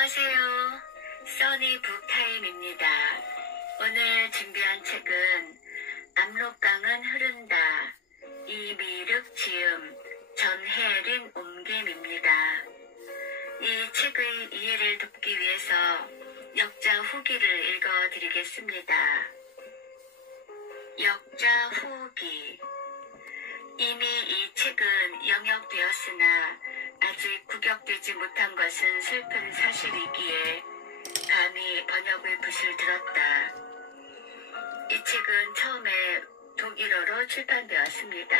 안녕하세요. 써니 북타임입니다. 오늘 준비한 책은 압록강은 흐른다. 이미륵 지음, 전혜린 옮김입니다. 이 책의 이해를 돕기 위해서 역자 후기를 읽어드리겠습니다. 역자 후기. 이미 이 책은 영역되었으나 아직 구격되지 못한 것은 슬픈 사실이기에 감히 번역의 붓을 들었다. 이 책은 처음에 독일어로 출판되었습니다.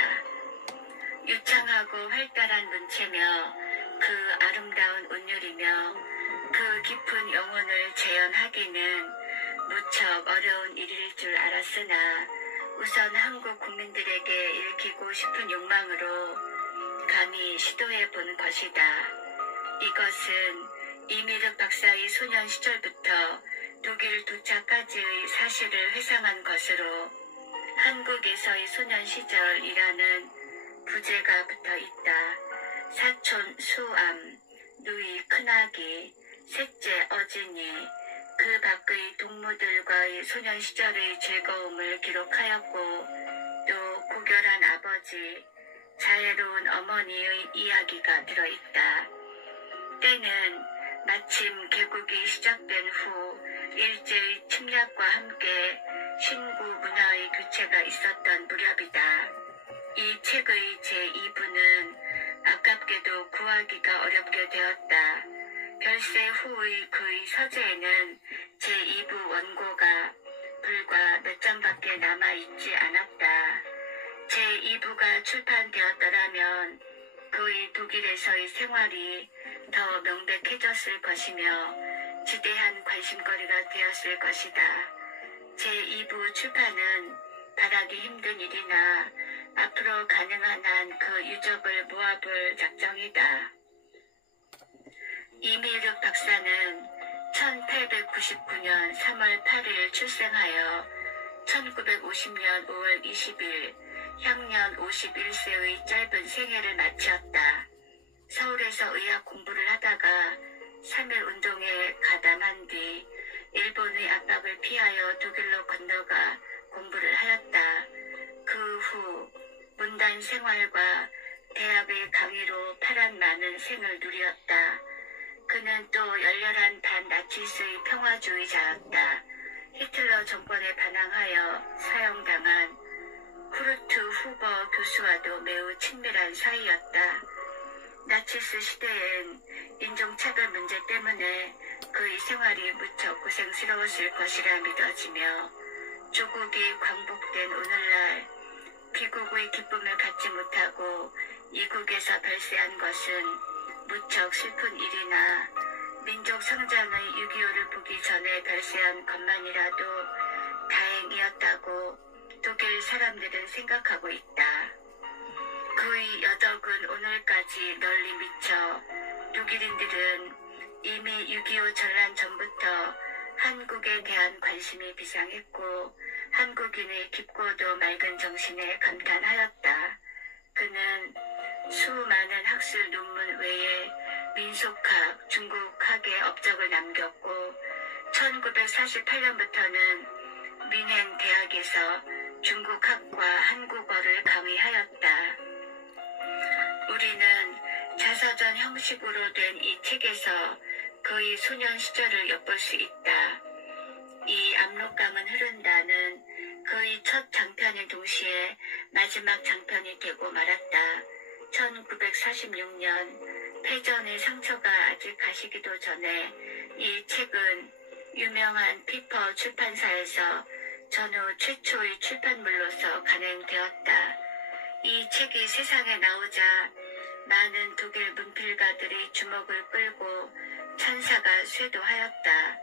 유창하고 활달한 문체며 그 아름다운 운율이며 그 깊은 영혼을 재현하기는 무척 어려운 일일 줄 알았으나 우선 한국 국민들에게 읽히고 싶은 욕망으로 감히 시도해 본 것이다. 이것은 이미륵 박사의 소년 시절부터 독일 도착까지의 사실을 회상한 것으로 한국에서의 소년 시절이라는 부제가 붙어 있다. 사촌 수암, 누이 큰아기, 셋째 어진이, 그 밖의 동무들과의 소년 시절의 즐거움을 기록하였고 또 고결한 아버지, 자애로운 어머니의 이야기가 들어있다. 때는 마침 개국이 시작된 후 일제의 침략과 함께 신구 문화의 교체가 있었던 무렵이다. 이 책의 제2부는 아깝게도 구하기가 어렵게 되었다. 별세 후의 그의 서재에는 제2부 원고가 불과 몇 장밖에 남아있지 않았다. 제2부가 출판되었더라면 그의 독일에서의 생활이 더 명백해졌을 것이며 지대한 관심거리가 되었을 것이다. 제2부 출판은 바라기 힘든 일이나 앞으로 가능한 한 그 유적을 모아볼 작정이다. 이미륵 박사는 1899년 3월 8일 출생하여 1950년 5월 20일 향년 51세의 짧은 생애를 마치었다. 서울에서 의학 공부를 하다가 3.1 운동에 가담한 뒤 일본의 압박을 피하여 독일로 건너가 공부를 하였다. 그 후 문단 생활과 대학의 강의로 파란만은 생을 누렸다. 그는 또 열렬한 반나치스의 평화주의자였다. 히틀러 정권에 반항하여 사형당한 쿠르트 후버 교수와도 매우 친밀한 사이였다. 나치스 시대엔 인종차별 문제 때문에 그의 생활이 무척 고생스러웠을 것이라 믿어지며 조국이 광복된 오늘날 비국의 기쁨을 갖지 못하고 이국에서 별세한 것은 무척 슬픈 일이나 민족 성장의 6.25를 보기 전에 별세한 것만이라도 다행이었다고 독일 사람들은 생각하고 있다. 그의 여덕은 오늘까지 널리 미쳐 독일인들은 이미 6.25 전란 전부터 한국에 대한 관심이 비상했고 한국인의 깊고도 맑은 정신에 감탄하였다. 그는 수많은 학술 논문 외에 민속학, 중국학에 업적을 남겼고 1948년부터는 뮌헨 대학에서 중국학과 한국어를 강의하였다. 우리는 자서전 형식으로 된 이 책에서 그의 소년 시절을 엿볼 수 있다. 이 압록강은 흐른다는 그의 첫 장편인 동시에 마지막 장편이 되고 말았다. 1946년 패전의 상처가 아직 가시기도 전에 이 책은 유명한 피퍼 출판사에서 전후 최초의 출판물로서 간행되었다. 이 책이 세상에 나오자 많은 독일 문필가들이 주목을 끌고 찬사가 쇄도하였다.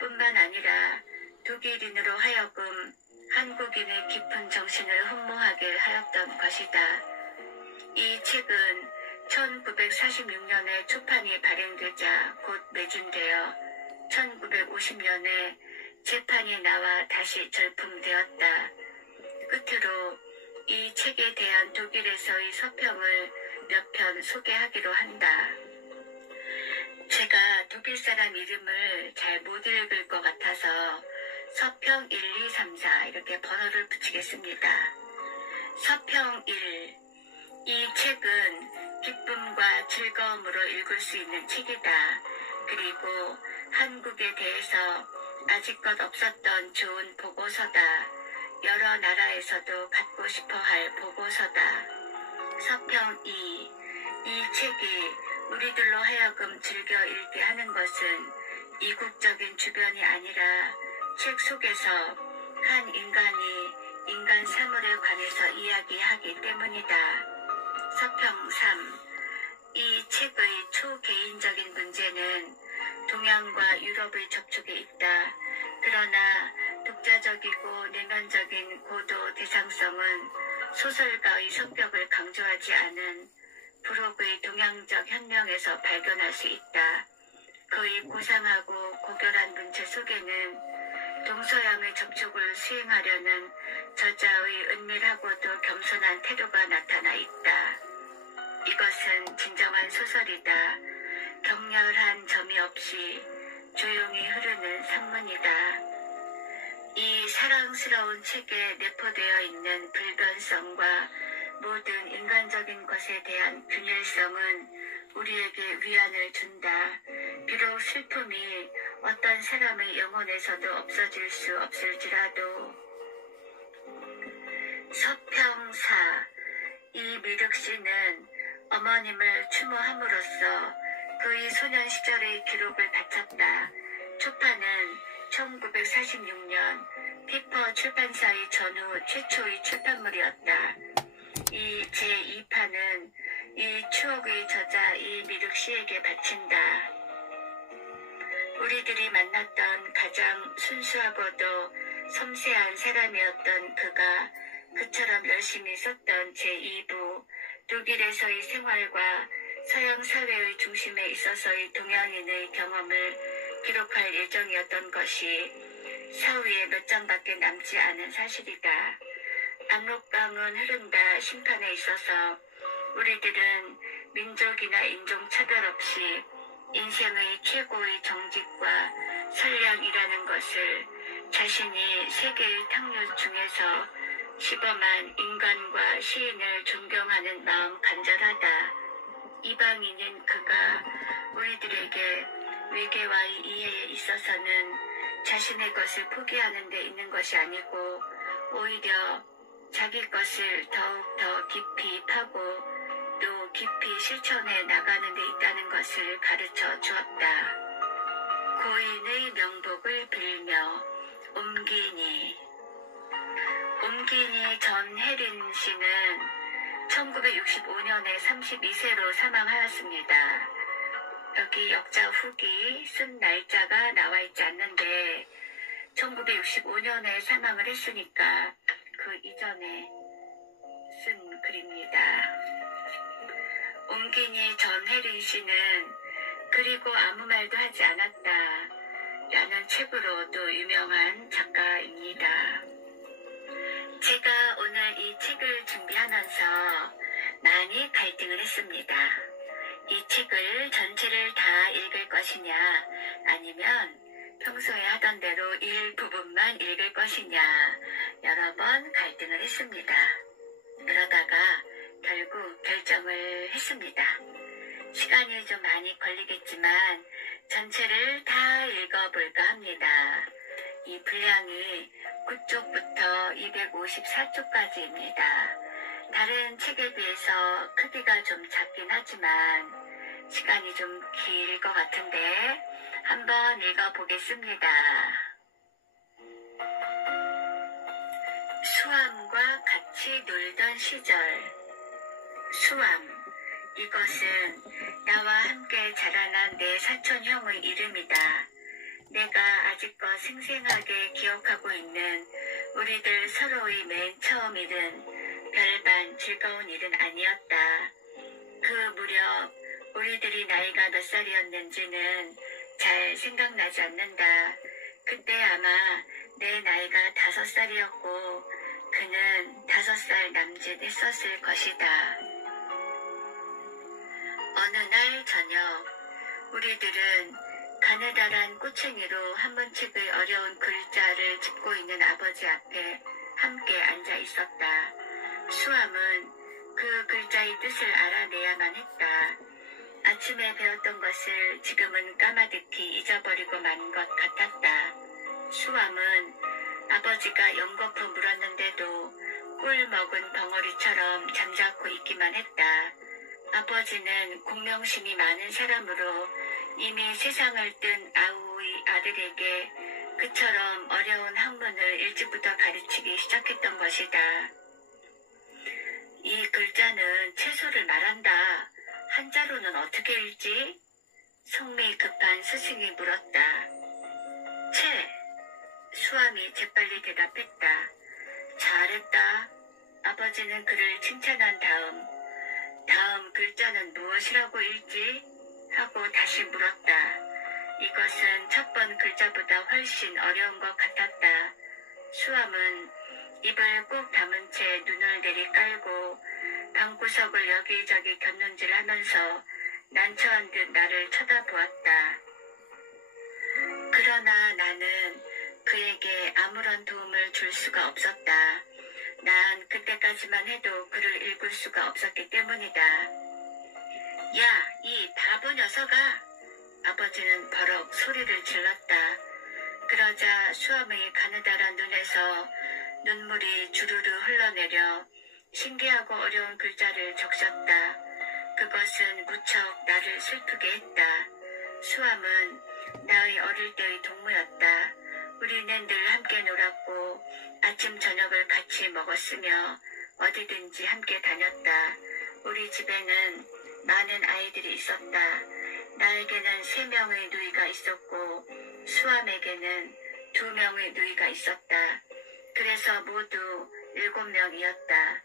뿐만 아니라 독일인으로 하여금 한국인의 깊은 정신을 흠모하게 하였던 것이다. 이 책은 1946년에 초판이 발행되자 곧 매진되어 1950년에 재판이 나와 다시 절품되었다. 끝으로 이 책에 대한 독일에서의 서평을 몇 편 소개하기로 한다. 제가 독일 사람 이름을 잘 못 읽을 것 같아서 서평 1, 2, 3, 4 이렇게 번호를 붙이겠습니다. 서평 1. 이 책은 기쁨과 즐거움으로 읽을 수 있는 책이다. 그리고 한국에 대해서 아직껏 없었던 좋은 보고서다. 여러 나라에서도 갖고 싶어 할 보고서다. 서평 2. 이 책이 우리들로 하여금 즐겨 읽게 하는 것은 이국적인 주변이 아니라 책 속에서 한 인간이 인간 사물에 관해서 이야기하기 때문이다. 서평 3. 이 책의 초개인적인 문제는 동양과 유럽의 접촉에 있다. 그러나 독자적이고 내면적인 고도 대상성은 소설가의 성격을 강조하지 않은 브록의 동양적 현명에서 발견할 수 있다. 그의 고상하고 고결한 문체 속에는 동서양의 접촉을 수행하려는 저자의 은밀하고도 겸손한 태도가 나타나 있다. 이것은 진정한 소설이다. 격렬한 점이 없이 조용히 흐르는 산문이다. 이 사랑스러운 책에 내포되어 있는 불변성과 모든 인간적인 것에 대한 균일성은 우리에게 위안을 준다. 비록 슬픔이 어떤 사람의 영혼에서도 없어질 수 없을지라도. 서평 4. 이 미륵씨는 어머님을 추모함으로써 그의 소년 시절의 기록을 바쳤다. 초판은 1946년 피퍼 출판사의 전후 최초의 출판물이었다. 이 제2판은 이 추억의 저자 이 미륵씨에게 바친다. 우리들이 만났던 가장 순수하고도 섬세한 사람이었던 그가 그처럼 열심히 썼던 제2부 독일에서의 생활과 서양 사회의 중심에 있어서의 동양인의 경험을 기록할 예정이었던 것이 사위에 몇 장밖에 남지 않은 사실이다. 압록강은 흐른다 심판에 있어서 우리들은 민족이나 인종 차별 없이 인생의 최고의 정직과 선량이라는 것을 자신이 세계의 탕류 중에서 시범한 인간과 시인을 존경하는 마음 간절하다. 이방인인 그가 우리들에게 외계와의 이해에 있어서는 자신의 것을 포기하는 데 있는 것이 아니고 오히려 자기 것을 더욱 더 깊이 파고 또 깊이 실천해 나가는 데 있다는 것을 가르쳐 주었다. 고인의 명복을 빌며 옴기니. 옴기니 전혜린 씨는 1965년에 32세로 사망하였습니다. 여기 역자 후기 쓴 날짜가 나와 있지 않는데 1965년에 사망을 했으니까 그 이전에 쓴 글입니다. 옴기니 전혜린 씨는 그리고 아무 말도 하지 않았다 라는 책으로도 유명한 작가입니다. 제가 오늘 이 책을 준비하면서 많이 갈등을 했습니다. 이 책을 전체를 다 읽을 것이냐 아니면 평소에 하던 대로 일부분만 읽을 것이냐 여러 번 갈등을 했습니다. 그러다가 결국 결정을 했습니다. 시간이 좀 많이 걸리겠지만 전체를 다 읽어볼까 합니다. 이 분량이 9쪽부터 254쪽까지입니다. 다른 책에 비해서 크기가 좀 작긴 하지만 시간이 좀 길 것 같은데 한번 읽어보겠습니다. 수암과 같이 놀던 시절. 수암. 이것은 나와 함께 자라난 내 사촌형의 이름이다. 내가 아직껏 생생하게 기억하고 있는 우리들 서로의 맨 처음 일은 별반 즐거운 일은 아니었다. 그 무렵 우리들이 나이가 몇 살이었는지는 잘 생각나지 않는다. 그때 아마 내 나이가 5살이었고 그는 5살 남짓 했었을 것이다. 어느 날 저녁 우리들은 가느다란 꼬챙이로 한문책의 어려운 글자를 짚고 있는 아버지 앞에 함께 앉아 있었다. 수암은 그 글자의 뜻을 알아내야만 했다. 아침에 배웠던 것을 지금은 까마득히 잊어버리고 만 것 같았다. 수암은 아버지가 연거푸 물었는데도 꿀 먹은 벙어리처럼 잠자코 있기만 했다. 아버지는 공명심이 많은 사람으로 이미 세상을 뜬 아우의 아들에게 그처럼 어려운 학문을 일찍부터 가르치기 시작했던 것이다. 이 글자는 채소를 말한다. 한자로는 어떻게 읽지? 성미 급한 스승이 물었다. 채. 수암이 재빨리 대답했다. 잘했다. 아버지는 그를 칭찬한 다음 글자는 무엇이라고 읽지? 하고 다시 물었다. 이것은 첫 번 글자보다 훨씬 어려운 것 같았다. 수암은 입을 꼭 다문 채 눈을 내리깔고 방구석을 여기저기 곁눈질하면서 난처한 듯 나를 쳐다보았다. 그러나 나는 그에게 아무런 도움을 줄 수가 없었다. 난 그때까지만 해도 글을 읽을 수가 없었기 때문이다. 야, 이 바보 녀석아! 아버지는 버럭 소리를 질렀다. 그러자 수암의 가느다란 눈에서 눈물이 주르르 흘러내려 신기하고 어려운 글자를 적셨다. 그것은 무척 나를 슬프게 했다. 수암은 나의 어릴 때의 동무였다. 우리는 늘 함께 놀았고 아침 저녁을 같이 먹었으며 어디든지 함께 다녔다. 우리 집에는 많은 아이들이 있었다. 나에게는 3명의 누이가 있었고 수암에게는 2명의 누이가 있었다. 그래서 모두 7명이었다.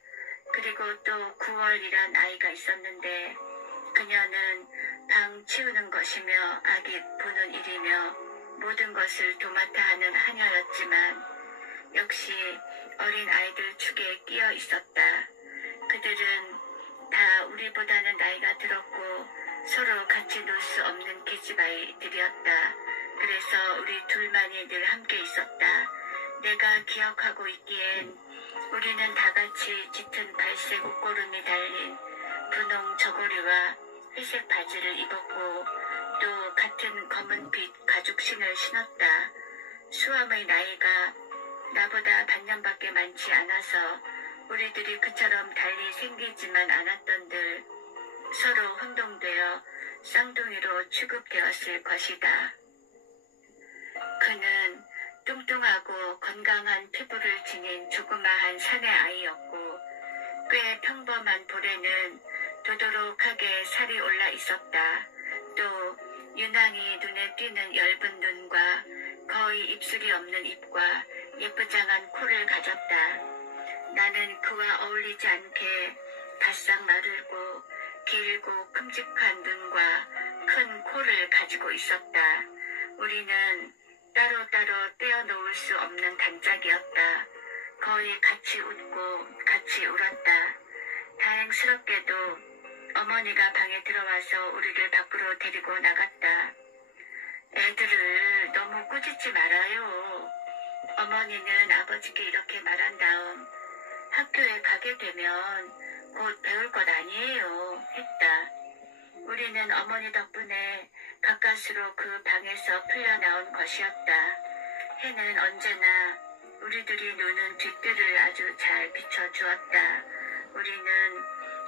그리고 또 9월이란 아이가 있었는데 그녀는 방 치우는 것이며 아기 보는 일이며 모든 것을 도맡아 하는 하녀였지만 역시 어린 아이들 축에 끼어 있었다. 그들은 다 우리보다는 나이가 들었고 서로 같이 놀 수 없는 계집아이들이었다. 그래서 우리 둘만이 늘 함께 있었다. 내가 기억하고 있기엔 우리는 다같이 짙은 발색 옷고름이 달린 분홍 저고리와 회색 바지를 입었고 또 같은 검은빛 가죽신을 신었다. 수암의 나이가 나보다 반년밖에 많지 않아서 우리들이 그처럼 달리 생기지만 않았던들 서로 혼동되어 쌍둥이로 취급되었을 것이다. 그는 뚱뚱하고 건강한 피부를 지닌 조그마한 사내 아이였고 꽤 평범한 볼에는 도도록하게 살이 올라 있었다. 또 유난히 눈에 띄는 엷은 눈과 거의 입술이 없는 입과 예쁘장한 코를 가졌다. 나는 그와 어울리지 않게 바싹 마르고 길고 큼직한 눈과 큰 코를 가지고 있었다. 우리는 따로따로 떼어놓을 수 없는 단짝이었다. 거의 같이 웃고 같이 울었다. 다행스럽게도 어머니가 방에 들어와서 우리를 밖으로 데리고 나갔다. 애들을 너무 꾸짖지 말아요. 어머니는 아버지께 이렇게 말한 다음 학교에 가게 되면 곧 배울 것 아니에요 했다. 우리는 어머니 덕분에 가까스로 그 방에서 풀려나온 것이었다. 해는 언제나 우리들이 노는 뒷뜰을 아주 잘 비춰주었다. 우리는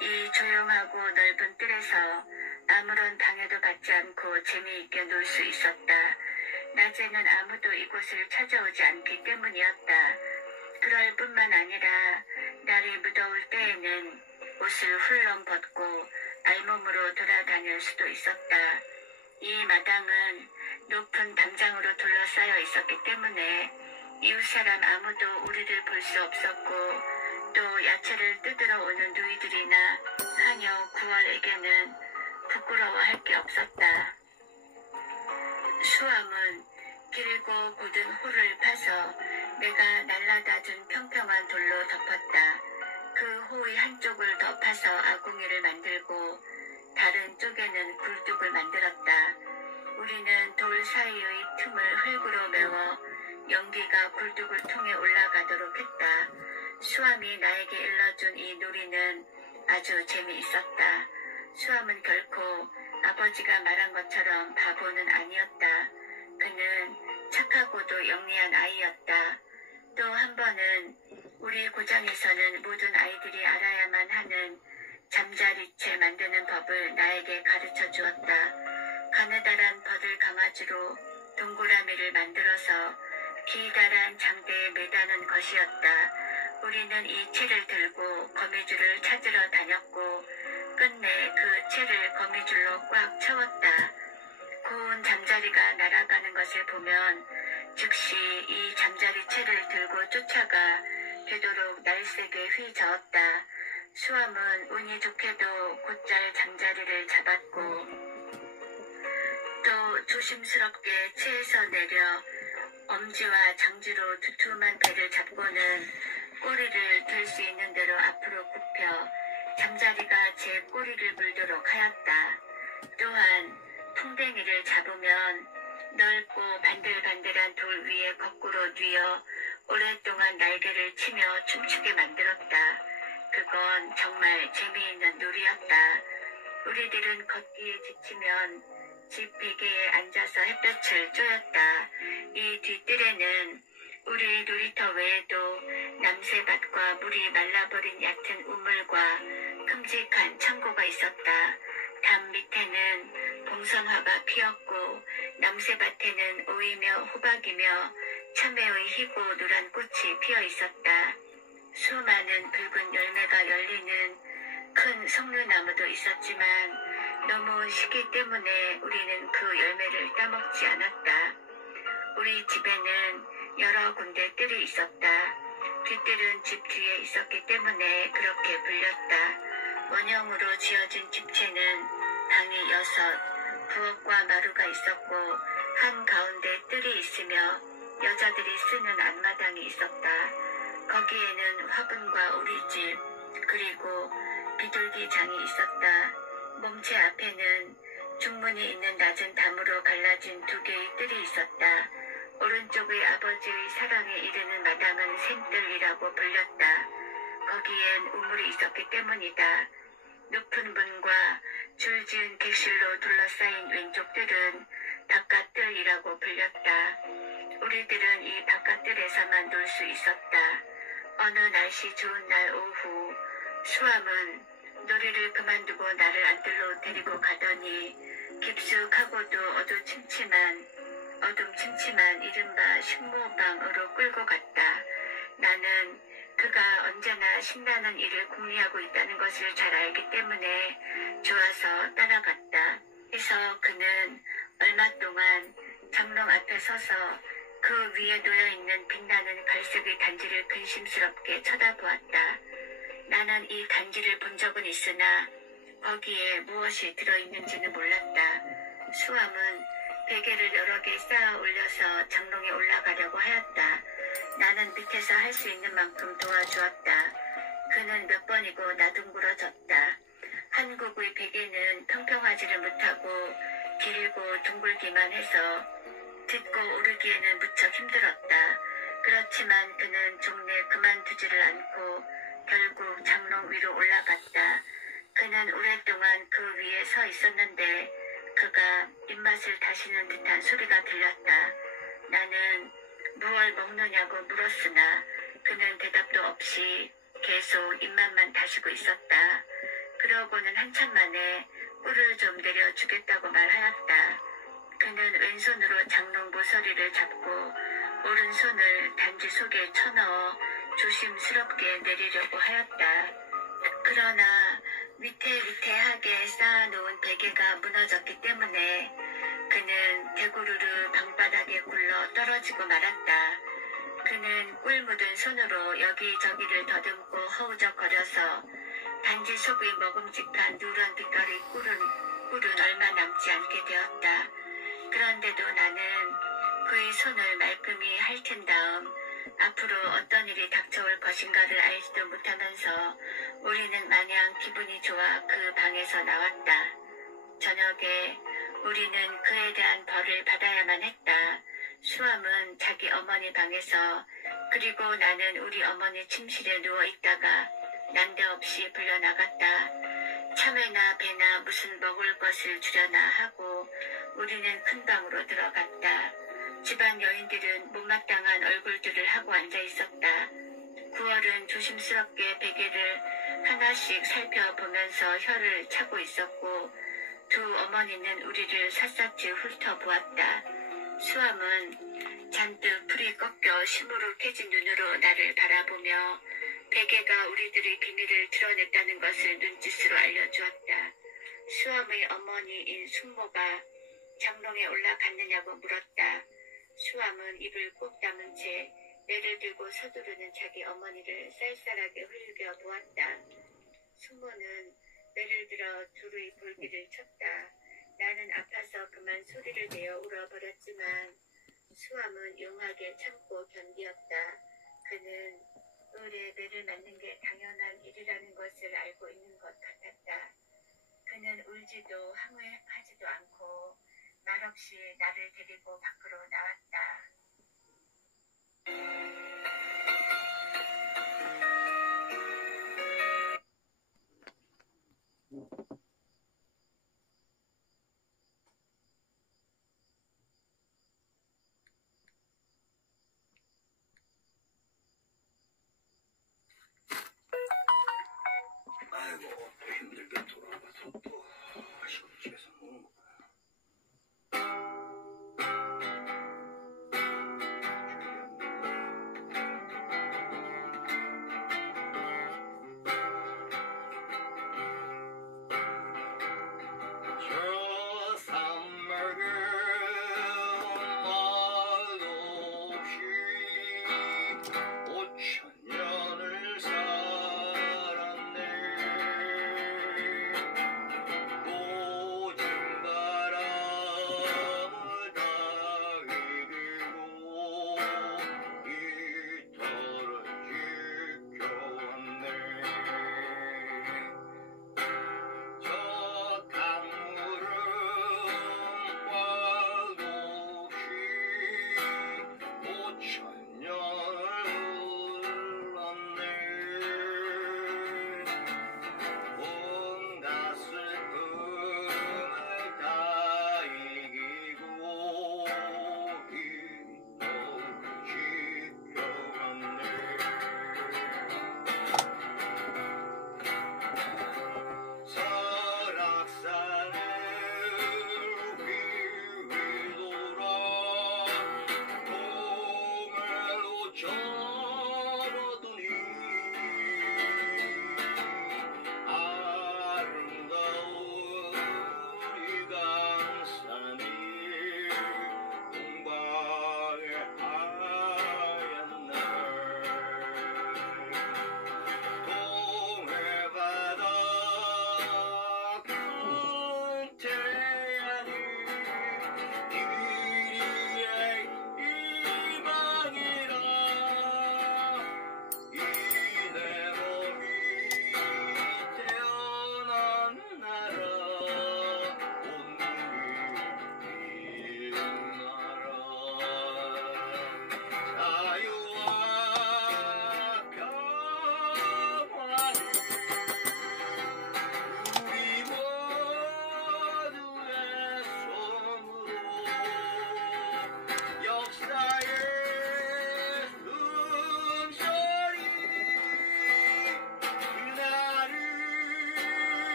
이 조용하고 넓은 뜰에서 아무런 방해도 받지 않고 재미있게 놀 수 있었다. 낮에는 아무도 이곳을 찾아오지 않기 때문이었다. 그럴 뿐만 아니라 날이 무더울 때에는 옷을 훌렁 벗고 알몸으로 돌아다닐 수도 있었다. 이 마당은 높은 담장으로 둘러싸여 있었기 때문에 이웃사람 아무도 우리를 볼 수 없었고 또 야채를 뜯으러 오는 누이들이나 하녀 9월에게는 부끄러워할 게 없었다. 수암은 길고 곧은 호를 파서 내가 날라다 준 평평한 돌로 덮었다. 그 호의 한쪽을 더 파서 아궁이를 만들고 다른 쪽에는 굴뚝을 만들었다. 우리는 돌 사이의 틈을 흙으로 메워 연기가 굴뚝을 통해 올라가도록 했다. 수암이 나에게 일러준 이 놀이는 아주 재미있었다. 수암은 결코 아버지가 말한 것처럼 바보는 아니었다. 그는 착하고도 영리한 아이였다. 또 한 번은 우리 고장에서는 모든 아이들이 알아야만 하는 잠자리채 만드는 법을 나에게 가르쳐 주었다. 가느다란 버들 강아지로 동그라미를 만들어서 기다란 장대에 매다는 것이었다. 우리는 이 채를 들고 거미줄을 찾으러 다녔고 끝내 그 채를 거미줄로 꽉 채웠다. 고운 잠자리가 날아가는 것을 보면 즉시 이 잠자리 채를 들고 쫓아가 되도록 날쌔게 휘저었다. 수암은 운이 좋게도 곧잘 잠자리를 잡았고 또 조심스럽게 채에서 내려 엄지와 장지로 두툼한 배를 잡고는 꼬리를 들 수 있는 대로 앞으로 굽혀 잠자리가 제 꼬리를 물도록 하였다. 또한 풍뎅이를 잡으면 넓고 반들반들한 돌 위에 거꾸로 뉘어 오랫동안 날개를 치며 춤추게 만들었다. 그건 정말 재미있는 놀이였다. 우리들은 걷기에 지치면 집 베개에 앉아서 햇볕을 쬐었다. 이 뒤뜰에는 우리 놀이터 외에도 남새밭과 물이 말라버린 얕은 우물과 큼직한 창고가 있었다. 담 밑에는 봉선화가 피었고 남새밭에는 오이며 호박이며 참외의 희고 노란 꽃이 피어 있었다. 수많은 붉은 열매가 열리는 큰 석류나무도 있었지만 너무 시기 때문에 우리는 그 열매를 따먹지 않았다. 우리 집에는 여러 군데 뜰이 있었다. 뒷뜰은 집 뒤에 있었기 때문에 그렇게 불렸다. 원형으로 지어진 집채는 방이 6, 부엌과 마루가 있었고 한가운데 뜰이 있으며 여자들이 쓰는 앞마당이 있었다. 거기에는 화분과 우리집 그리고 비둘기장이 있었다. 몸체 앞에는 중문이 있는 낮은 담으로 갈라진 2개의 뜰이 있었다. 오른쪽의 아버지의 사랑에 이르는 마당은 샘뜰이라고 불렸다. 거기엔 우물이 있었기 때문이다. 높은 문과 줄지은 객실로 둘러싸인 왼쪽 뜰은 바깥뜰이라고 불렸다. 우리들은 이 바깥뜰에서만 놀 수 있었다. 어느 날씨 좋은 날 오후 수암은 놀이를 그만두고 나를 안뜰로 데리고 가더니 깊숙하고도 어둠침침한 이른바 식모방으로 끌고 갔다. 나는 그가 언제나 신나는 일을 궁리하고 있다는 것을 잘 알기 때문에 좋아서 따라갔다. 그래서 그는 얼마 동안 장롱 앞에 서서 그 위에 놓여있는 빛나는 갈색의 단지를 근심스럽게 쳐다보았다. 나는 이 단지를 본 적은 있으나 거기에 무엇이 들어있는지는 몰랐다. 수암은 베개를 여러 개 쌓아 올려서 장롱에 올라가려고 하였다. 나는 밑에서 할 수 있는 만큼 도와주었다. 그는 몇 번이고 나둥그러졌다. 한국의 베개는 평평하지를 못하고 길고 둥글기만 해서 듣고 오르기에는 무척 힘들었다. 그렇지만 그는 종래 그만두지를 않고 결국 장롱 위로 올라갔다. 그는 오랫동안 그 위에 서 있었는데 그가 입맛을 다시는 듯한 소리가 들렸다. 나는 무얼 먹느냐고 물었으나 그는 대답도 없이 계속 입맛만 다시고 있었다. 그러고는 한참 만에 꿀을 좀 내려주겠다고 말하였다. 그는 왼손으로 장롱 모서리를 잡고 오른손을 단지 속에 쳐넣어 조심스럽게 내리려고 하였다. 그러나 위태위태하게 쌓아놓은 베개가 무너졌기 때문에 그는 대구르르 방바닥에 굴러 떨어지고 말았다. 그는 꿀 묻은 손으로 여기저기를 더듬고 허우적거려서 단지 속의 먹음직한 누런 빛깔의 꿀은 얼마 남지 않게 되었다. 그런데도 나는 그의 손을 말끔히 핥은 다음 앞으로 어떤 일이 닥쳐올 것인가를 알지도 못하면서 우리는 마냥 기분이 좋아 그 방에서 나왔다. 저녁에 우리는 그에 대한 벌을 받아야만 했다. 수암은 자기 어머니 방에서 그리고 나는 우리 어머니 침실에 누워있다가 난데없이 불려나갔다. 참외나 배나 무슨 먹을 것을 주려나 하고 우리는 큰 방으로 들어갔다. 집안 여인들은 못마땅한 얼굴들을 하고 앉아있었다. 9월은 조심스럽게 베개를 하나씩 살펴보면서 혀를 차고 있었고 두 어머니는 우리를 샅샅이 훑어보았다. 수암은 잔뜩 풀이 꺾여 시무룩해진 눈으로 나를 바라보며 베개가 우리들의 비밀을 드러냈다는 것을 눈짓으로 알려주었다. 수암의 어머니인 숙모가 장롱에 올라갔느냐고 물었다. 수암은 입을 꼭 다문 채 매를 들고 서두르는 자기 어머니를 쌀쌀하게 흘겨 보았다. 숙모는 매를 들어 두루이 볼기를 쳤다. 나는 아파서 그만 소리를 내어 울어버렸지만 수암은 용하게 참고 견디었다. 그는 을에 매를 맞는 게 당연한 일이라는 것을 알고 있는 것 같았다. 그는 울지도 항회하지도 않고 말없이 나를 데리고 밖으로 나왔다. 아이고 또 힘들게 돌아와서 또 시금치에